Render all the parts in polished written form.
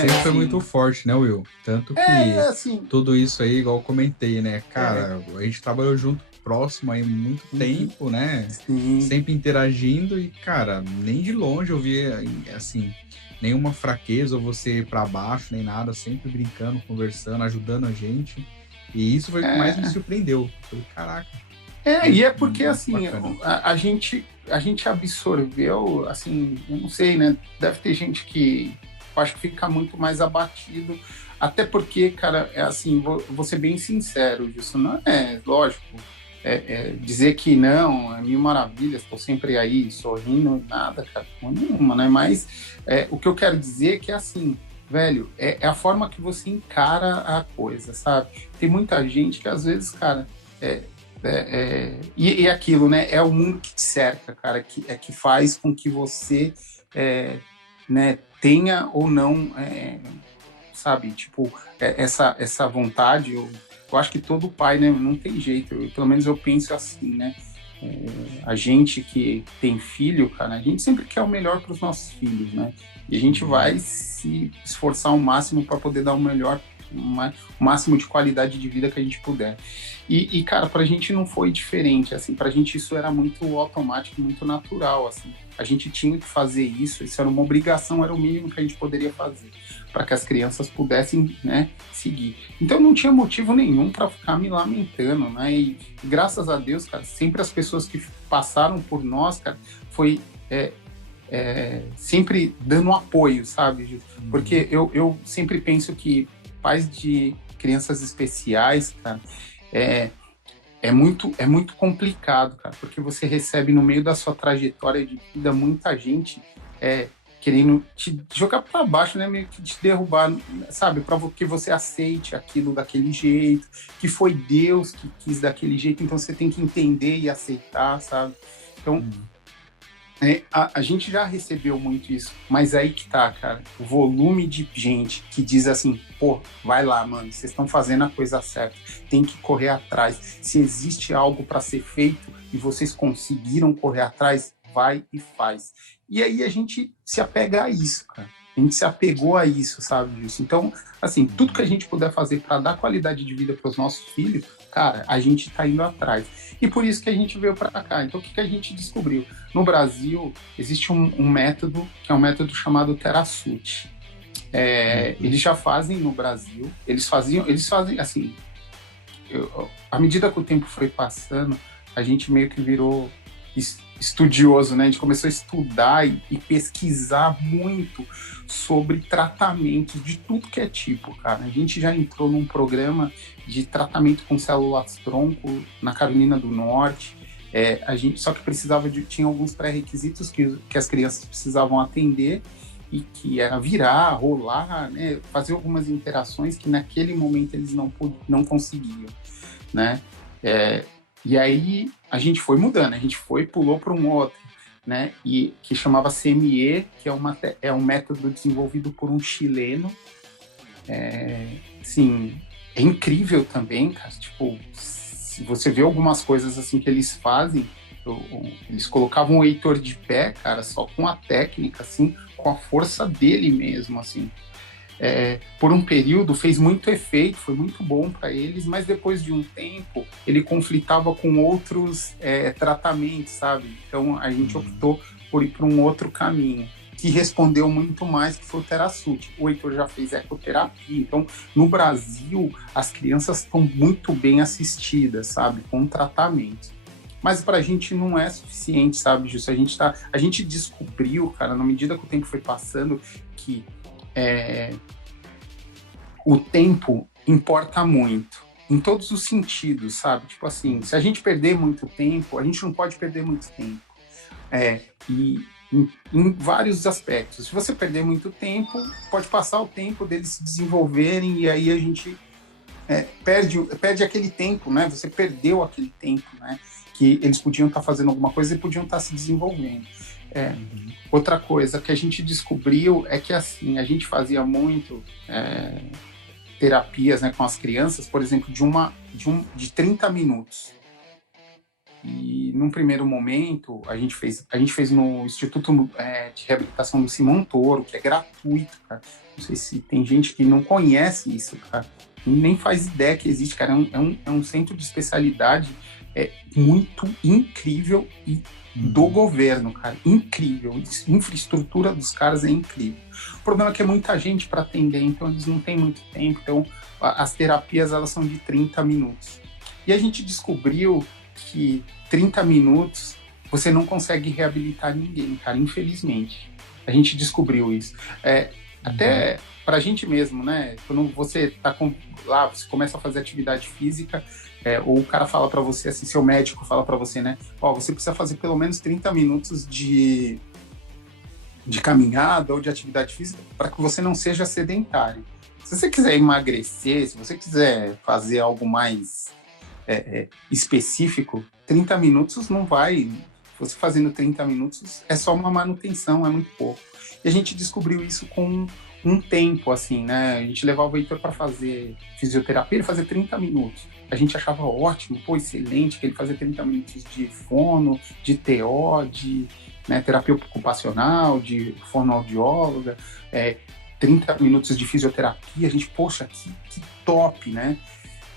sempre foi assim, muito forte, né, Will? Tanto que assim, tudo isso aí, igual eu comentei, né? é, Cara, a gente trabalhou junto, próximo aí, muito uhum, tempo, né? sim, Sempre interagindo e, cara, nem de longe eu vi, assim, nenhuma fraqueza ou você pra baixo, nem nada, sempre brincando, conversando, ajudando a gente. E isso foi o que mais me é, surpreendeu. Eu falei, caraca, e muito, é porque, muito assim, bacana. a gente absorveu, assim, eu não sei, né? Deve ter gente que eu acho que fica muito mais abatido, até porque, cara, é assim, vou ser bem sincero, isso não é lógico. Dizer que não, é mil maravilhas, estou sempre aí sorrindo, nada, cara, nenhuma, né? Mas o que eu quero dizer é que, assim, velho, é a forma que você encara a coisa, sabe? Tem muita gente que, às vezes, cara, e aquilo, né? É o mundo que te cerca, cara, que faz com que você, né, tenha ou não, sabe, tipo, essa vontade. Eu acho que todo pai, né, não tem jeito, pelo menos eu penso assim, né? A gente que tem filho, cara, a gente sempre quer o melhor para os nossos filhos, né? E a gente Uhum. vai se esforçar ao máximo para poder dar o melhor, o máximo de qualidade de vida que a gente puder. Cara, pra gente não foi diferente, assim, pra gente isso era muito automático, muito natural, assim. A gente tinha que fazer isso era uma obrigação, era o mínimo que a gente poderia fazer para que as crianças pudessem, né, seguir. Então não tinha motivo nenhum para ficar me lamentando, né? E graças a Deus, cara, sempre as pessoas que passaram por nós, cara, foi sempre dando apoio, sabe, Gil? Uhum. Porque eu sempre penso que pais de crianças especiais, cara, é, é muito complicado, cara, porque você recebe no meio da sua trajetória de vida muita gente é, querendo te jogar para baixo, né? Meio que te derrubar, sabe? Para que você aceite aquilo daquele jeito, que foi Deus que quis daquele jeito, então você tem que entender e aceitar, sabe? Então, Uhum. a gente já recebeu muito isso, mas aí que tá, cara, o volume de gente que diz assim, pô, vai lá, mano, vocês estão fazendo a coisa certa, tem que correr atrás. Se existe algo para ser feito e vocês conseguiram correr atrás, vai e faz. E aí a gente se apega a isso, cara. A gente se apegou a isso, sabe, disso. Então, assim, tudo que a Uhum. gente puder fazer para dar qualidade de vida para os nossos filhos, cara, a gente tá indo atrás. E por isso que a gente veio para cá. Então, o que a gente descobriu? No Brasil, existe um método, que é um método chamado TeraSult. Uhum. Eles já fazem no Brasil, eles fazem assim, à medida que o tempo foi passando, a gente meio que virou estudioso, né? A gente começou a estudar e pesquisar muito sobre tratamentos de tudo que é tipo, cara. A gente já entrou num programa de tratamento com células-tronco na Carolina do Norte. A gente só que tinha alguns pré-requisitos que as crianças precisavam atender e que era virar, rolar, né, fazer algumas interações que naquele momento eles não conseguiam, né? É, e aí a gente foi mudando, a gente pulou para um outro, né? E que chamava CME, que é um método desenvolvido por um chileno. Assim, é incrível também, cara. Tipo, se você vê algumas coisas assim que eles fazem, eles colocavam o Heitor de pé, cara, só com a técnica, assim, com a força dele mesmo, assim. Por um período fez muito efeito, foi muito bom para eles, mas depois de um tempo ele conflitava com outros tratamentos, sabe? Então a gente Uhum. optou por ir para um outro caminho que respondeu muito mais, que foi o TeraSult. O Heitor já fez ecoterapia, então no Brasil as crianças estão muito bem assistidas, sabe, com tratamento. Mas para a gente não é suficiente, sabe, Justo? A gente descobriu, cara, na medida que o tempo foi passando, que o tempo importa muito, em todos os sentidos, sabe? Tipo assim, se a gente perder muito tempo, a gente não pode perder muito tempo. E em vários aspectos. Se você perder muito tempo, pode passar o tempo deles se desenvolverem e aí a gente perde aquele tempo, né? Você perdeu aquele tempo, né? Que eles podiam estar fazendo alguma coisa e podiam estar se desenvolvendo. É, Uhum. Outra coisa que a gente descobriu é que assim a gente fazia muito terapias, né, com as crianças, por exemplo, de 30 minutos. E num primeiro momento, a gente fez no Instituto de Reabilitação do Simão Toro, que é gratuito, cara. Não sei se tem gente que não conhece isso, cara. Nem faz ideia que existe, cara. É um centro de especialidade muito incrível e do governo, cara. Incrível. A infraestrutura dos caras é incrível. O problema é que é muita gente para atender, então eles não têm muito tempo. Então, as terapias, elas são de 30 minutos. E a gente descobriu que 30 minutos você não consegue reabilitar ninguém, cara, infelizmente. A gente descobriu isso. Até pra gente mesmo, né? Quando você tá lá, você começa a fazer atividade física, ou o cara fala para você, assim, seu médico fala para você, né? Ó, você precisa fazer pelo menos 30 minutos de caminhada ou de atividade física para que você não seja sedentário. Se você quiser emagrecer, se você quiser fazer algo mais específico, 30 minutos não vai. Você fazendo 30 minutos é só uma manutenção, é muito pouco. E a gente descobriu isso com um tempo, assim, né? A gente levava o Heitor para fazer fisioterapia, ele fazia 30 minutos. A gente achava ótimo, pô, excelente, que ele fazia 30 minutos de fono, de TO, de terapia ocupacional, de fonoaudióloga, 30 minutos de fisioterapia. A gente, poxa, que top, né?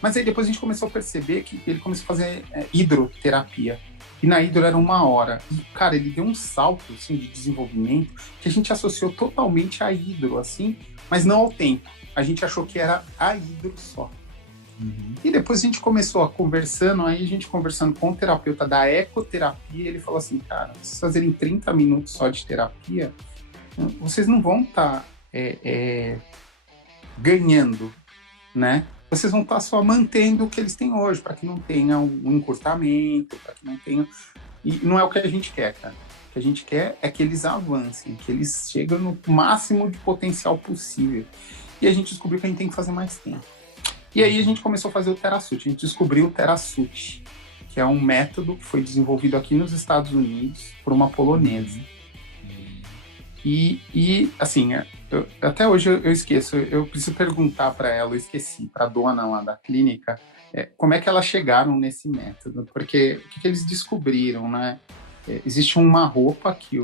Mas aí depois a gente começou a perceber que ele começou a fazer hidroterapia. E na hidro era 1 hora. E, cara, ele deu um salto, assim, de desenvolvimento que a gente associou totalmente à hidro, assim, mas não ao tempo. A gente achou que era a hidro só. E depois a gente começou a conversando com o terapeuta da ecoterapia, ele falou assim, cara, vocês fazerem 30 minutos só de terapia, vocês não vão estar ganhando, né? Vocês vão estar só mantendo o que eles têm hoje, para que não tenha um encurtamento, para que não tenha... E não é o que a gente quer, cara. O que a gente quer é que eles avancem, que eles cheguem no máximo de potencial possível. E a gente descobriu que a gente tem que fazer mais tempo. E aí a gente começou a fazer o TheraSut. A gente descobriu o TheraSut, que é um método que foi desenvolvido aqui nos Estados Unidos por uma polonesa. E assim, até hoje eu esqueço, eu preciso perguntar para ela, eu esqueci, para a dona lá da clínica, como é que elas chegaram nesse método, porque o que eles descobriram, né? Existe uma roupa que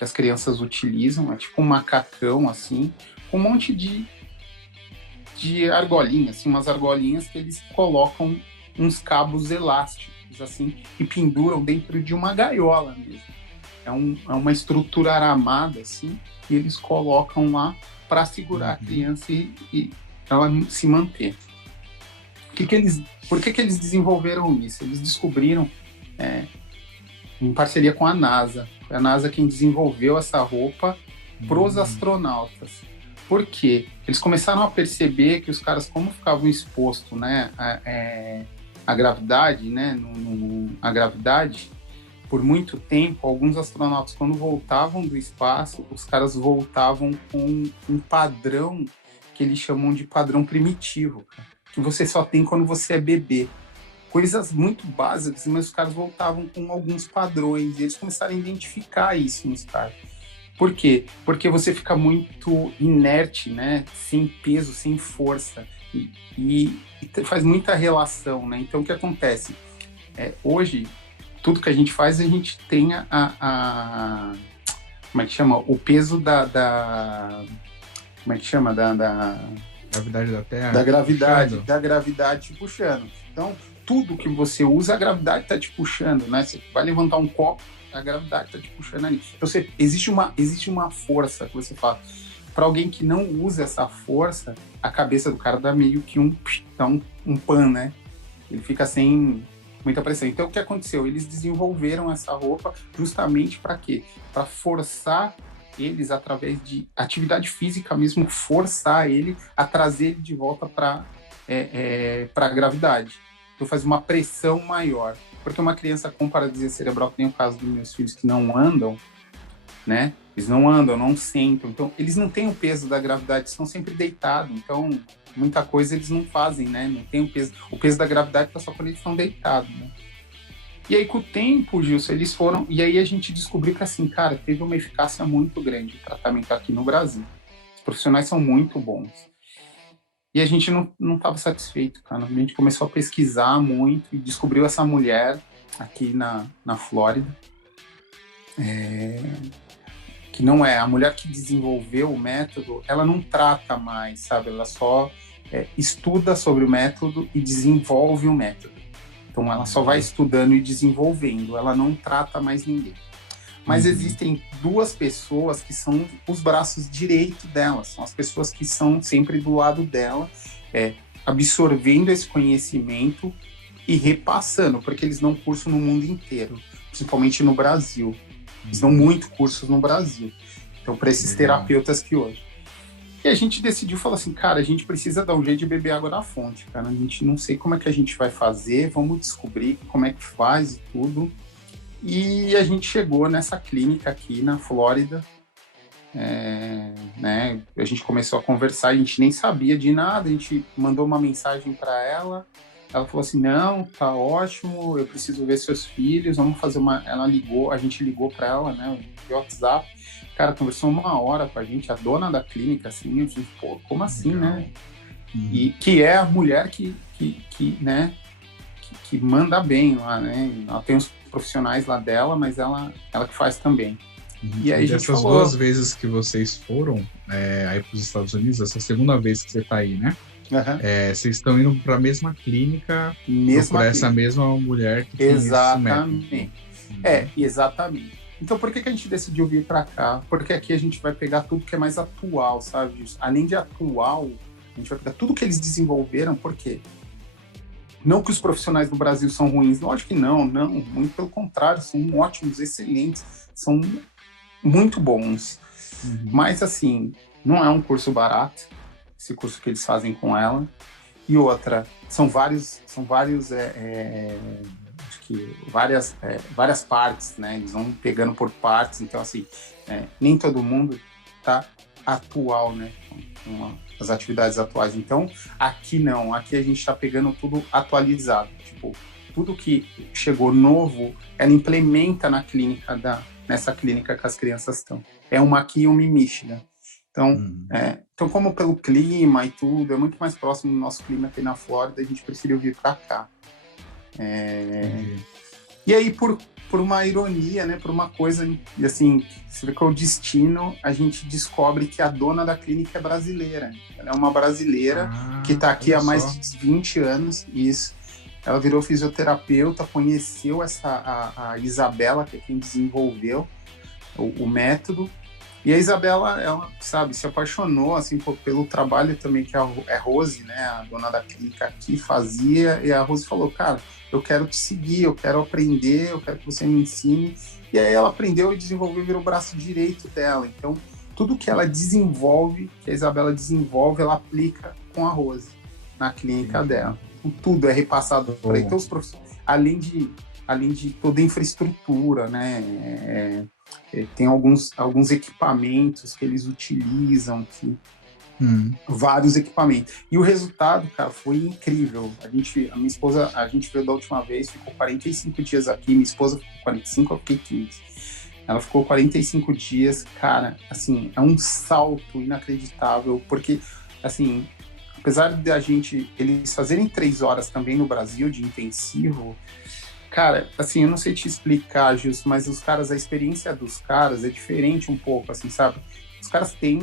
as crianças utilizam, é tipo um macacão, assim, com um monte de argolinhas, assim, umas argolinhas que eles colocam uns cabos elásticos, assim, e penduram dentro de uma gaiola mesmo. É uma estrutura aramada, assim, e eles colocam lá para segurar a criança e ela se manter. Por que eles desenvolveram isso? Eles descobriram em parceria com a NASA. Foi a NASA quem desenvolveu essa roupa para os astronautas. Por quê? Eles começaram a perceber que os caras, como ficavam expostos, né, à gravidade, né, a gravidade, por muito tempo, alguns astronautas, quando voltavam do espaço, os caras voltavam com um padrão que eles chamam de padrão primitivo, que você só tem quando você é bebê. Coisas muito básicas, mas os caras voltavam com alguns padrões, e eles começaram a identificar isso nos caras. Por quê? Porque você fica muito inerte, né? Sem peso, sem força, e faz muita relação, né? Então, o que acontece? Hoje, tudo que a gente faz, a gente tem como é que chama? O peso como é que chama? Da gravidade da Terra. Da gravidade te puxando. Então, tudo que você usa, a gravidade está te puxando, né? Você vai levantar um copo, a gravidade está te puxando ali. Então, existe uma força que você fala. Para alguém que não usa essa força, a cabeça do cara dá meio que um pan, né? Ele fica sem muita pressão. Então, o que aconteceu? Eles desenvolveram essa roupa justamente para quê? Para forçar eles, através de atividade física mesmo, forçar ele a trazer ele de volta para a gravidade. Então, faz uma pressão maior. Porque uma criança com paralisia cerebral, que nem o caso dos meus filhos que não andam, né? Eles não andam, não sentam. Então, eles não têm o peso da gravidade, estão sempre deitados. Então, muita coisa eles não fazem, né? Não tem o peso. O peso da gravidade está só quando eles estão deitados, né? E aí, com o tempo, Gilson, eles foram... E aí a gente descobriu que, assim, cara, teve uma eficácia muito grande o tratamento aqui no Brasil. Os profissionais são muito bons. E a gente não estava satisfeito, cara. A gente começou a pesquisar muito e descobriu essa mulher aqui na Flórida, que não é a mulher que desenvolveu o método, ela não trata mais, sabe? Ela só estuda sobre o método e desenvolve o método. Então, ela só vai estudando e desenvolvendo, ela não trata mais ninguém. Mas existem duas pessoas que são os braços direitos dela, são as pessoas que são sempre do lado dela, absorvendo esse conhecimento e repassando, porque eles dão curso no mundo inteiro, principalmente no Brasil. Eles dão muito cursos no Brasil. Então, para esses terapeutas que hoje. E a gente decidiu, falar assim, cara, a gente precisa dar um jeito de beber água da fonte, cara. A gente não sei como é que a gente vai fazer, vamos descobrir como é que faz e tudo. E a gente chegou nessa clínica aqui na Flórida, né? A gente começou a conversar, a gente nem sabia de nada, a gente mandou uma mensagem para ela, ela falou assim, não, tá ótimo, eu preciso ver seus filhos, vamos fazer uma... Ela ligou, a gente ligou para ela, né, via WhatsApp, cara, conversou 1 hora com a gente, a dona da clínica, assim, eu disse, pô, como assim, né? E que é a mulher que né, que manda bem lá, né? Ela tem os profissionais lá dela, mas ela que faz também. E aí dessas duas vezes que vocês foram aí para os Estados Unidos, essa segunda vez que você está aí, né? Vocês estão indo para a mesma clínica, para essa mesma mulher que tem esse método. Exatamente. Então, por que a gente decidiu vir para cá? Porque aqui a gente vai pegar tudo que é mais atual, sabe? Além de atual, a gente vai pegar tudo que eles desenvolveram, por quê? Não que os profissionais do Brasil são ruins, lógico que não, muito pelo contrário, são ótimos, excelentes, são muito bons. Mas, assim, não é um curso barato, esse curso que eles fazem com ela. E outra, são vários acho que várias partes, né? Eles vão pegando por partes, então, assim, nem todo mundo tá atual, né? Com as atividades atuais. Então, aqui não, aqui a gente está pegando tudo atualizado. Tipo, tudo que chegou novo, ela implementa nessa clínica que as crianças estão. É uma aqui e uma em Michigan. Então, como pelo clima e tudo, é muito mais próximo do nosso clima aqui na Flórida, a gente preferiu vir para cá. E aí, por uma ironia, né, por uma coisa, assim, você vê que é o destino, a gente descobre que a dona da clínica é brasileira. Ela é uma brasileira que está aqui há mais de 20 anos, isso. Ela virou fisioterapeuta, conheceu a Isabela, que é quem desenvolveu o método, e a Isabela, ela, sabe, se apaixonou, assim, pelo trabalho também que a Rose, né, a dona da clínica aqui, fazia, e a Rose falou, cara, eu quero te seguir, eu quero aprender, eu quero que você me ensine. E aí ela aprendeu e desenvolveu, virou o braço direito dela. Então, tudo que ela desenvolve, que a Isabela desenvolve, ela aplica com a Rose na clínica dela. Então, tudo é repassado para então, os profissionais, além de toda a infraestrutura, né? Tem alguns equipamentos que eles utilizam, vários equipamentos. E o resultado, cara, foi incrível. A minha esposa, a gente veio da última vez, ficou 45 dias aqui, minha esposa ficou 45, eu fiquei 15. Ela ficou 45 dias, cara, assim, é um salto inacreditável, porque, assim, apesar de eles fazerem 3 horas também no Brasil de intensivo, cara, assim, eu não sei te explicar, Justo, mas a experiência dos caras é diferente um pouco, assim, sabe? Os caras têm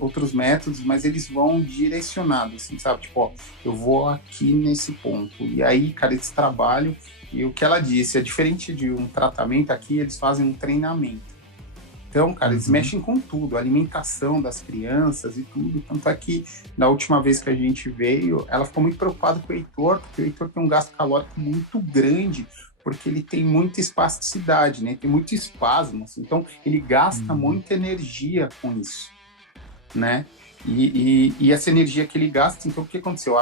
outros métodos, mas eles vão direcionados, assim, sabe? Tipo, ó, eu vou aqui nesse ponto. E aí, cara, eles trabalham, e o que ela disse, é diferente de um tratamento, aqui eles fazem um treinamento. Então, cara, eles mexem com tudo, a alimentação das crianças e tudo. Tanto é que, na última vez que a gente veio, ela ficou muito preocupada com o Heitor, porque o Heitor tem um gasto calórico muito grande, porque ele tem muita espasticidade, né? Tem muito espasmo, assim, então ele gasta muita energia com isso, né? E essa energia que ele gasta, então o que aconteceu?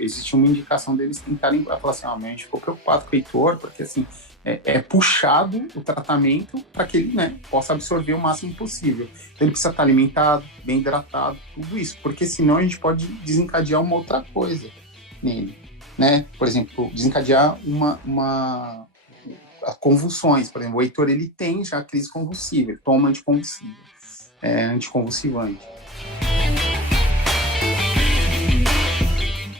Existe uma indicação deles tentarem falar assim, a gente ficou preocupado com o Heitor, porque assim, é puxado o tratamento para que ele, né, possa absorver o máximo possível. Então ele precisa estar alimentado, bem hidratado, tudo isso, porque senão a gente pode desencadear uma outra coisa nele, né? Por exemplo, desencadear convulsões. Por exemplo, o Heitor, ele tem já crise convulsiva, ele toma anticonvulsivante.